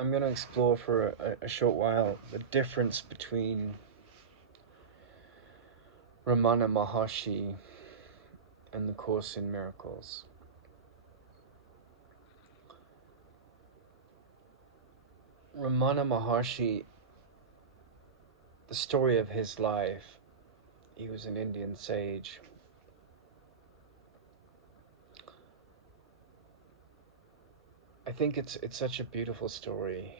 I'm going to explore for a short while the difference between Ramana Maharshi and the Course in Miracles. Ramana Maharshi, the story of his life, he was an Indian sage. I think it's such a beautiful story.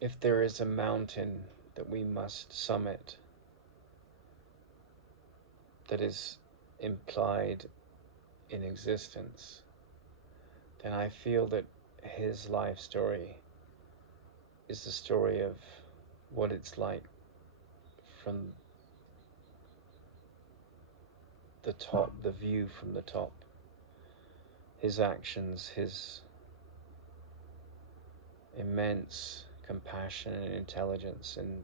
If there is a mountain that we must summit that is implied in existence, then I feel that his life story is the story of what it's like from the top, the view from the top. His actions, his immense compassion and intelligence and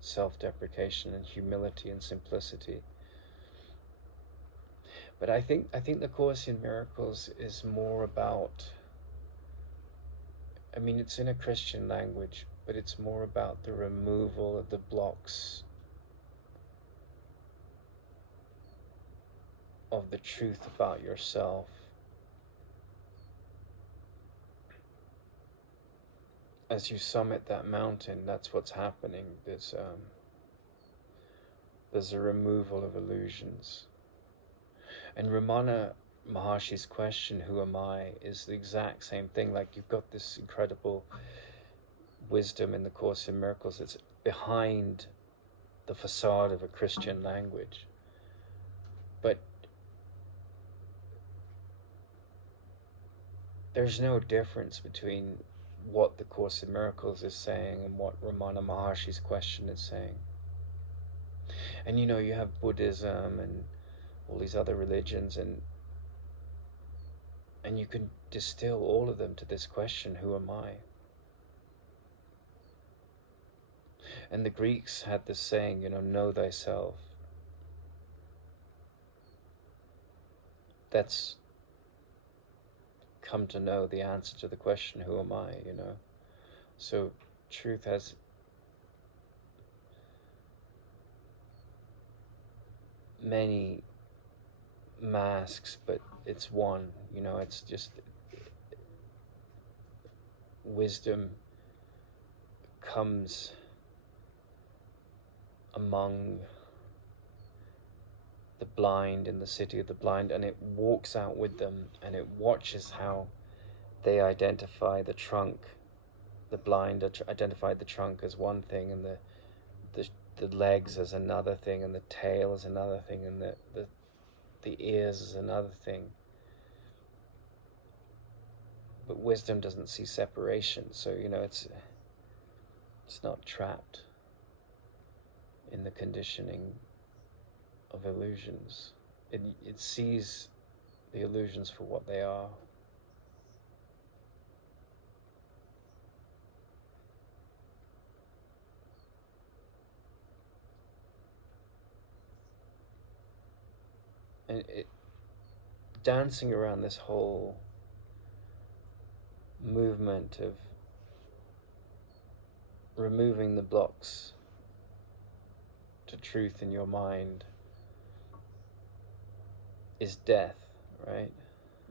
self-deprecation and humility and simplicity. But I think the Course in Miracles is more about, I mean, it's in a Christian language, but it's more about the removal of the blocks of the truth about yourself. As you summit that mountain, that's what's happening. There's a removal of illusions. And Ramana Maharshi's question, who am I, is the exact same thing. Like, you've got this incredible wisdom in the Course in Miracles that's behind the facade of a Christian language. But there's no difference between what the Course in Miracles is saying and what Ramana Maharshi's question is saying. And you have Buddhism and all these other religions, and you can distill all of them to this question, who am I? And the Greeks had this saying, know thyself. That's come to know the answer to the question, who am I, So truth has many masks, but it's one, it's just wisdom comes among the blind in the city of the blind, and it walks out with them, and it watches how they identify the trunk. The blind identify the trunk as one thing, and the legs as another thing, and the tail as another thing, and the ears as another thing. But wisdom doesn't see separation, so it's not trapped in the conditioning of illusions. It sees the illusions for what they are. And dancing around this whole movement of removing the blocks to truth in your mind is death, right?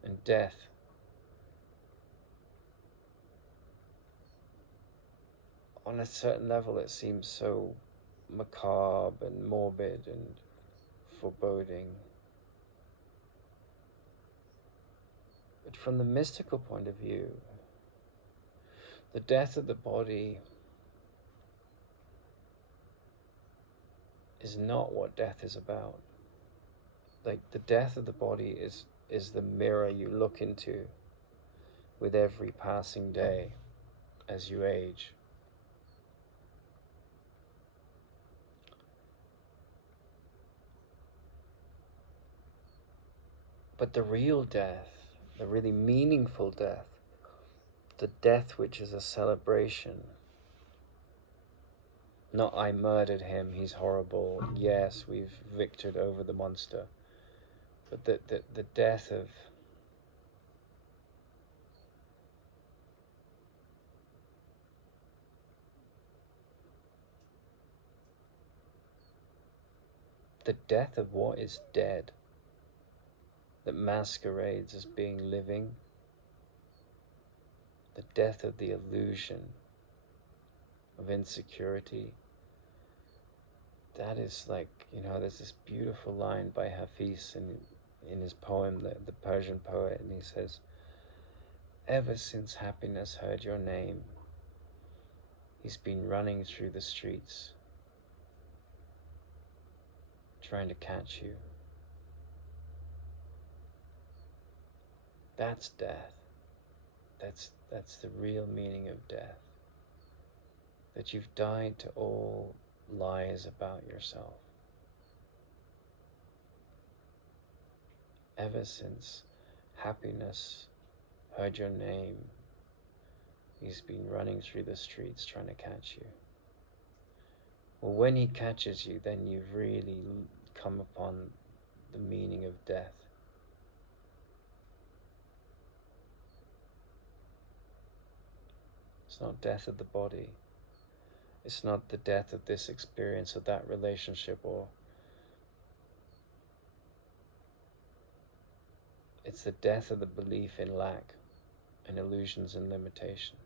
And death on a certain level, it seems so macabre and morbid and foreboding. But from the mystical point of view, the death of the body is not what death is about. Like, the death of the body is the mirror you look into with every passing day as you age. But the real death, the really meaningful death, the death which is a celebration, not I murdered him, he's horrible, yes, we've victored over the monster, but the death of the death of what is dead, that masquerades as being living, the death of the illusion of insecurity. That is like, there's this beautiful line by Hafiz in his poem, the Persian poet, and he says, "Ever since happiness heard your name, he's been running through the streets, trying to catch you." That's death. That's the real meaning of death. That you've died to all lies about yourself. Ever since happiness heard your name, he's been running through the streets trying to catch you. Well, when he catches you, then you've really come upon the meaning of death. It's not death of the body. It's not the death of this experience or that relationship, or it's the death of the belief in lack and illusions and limitation.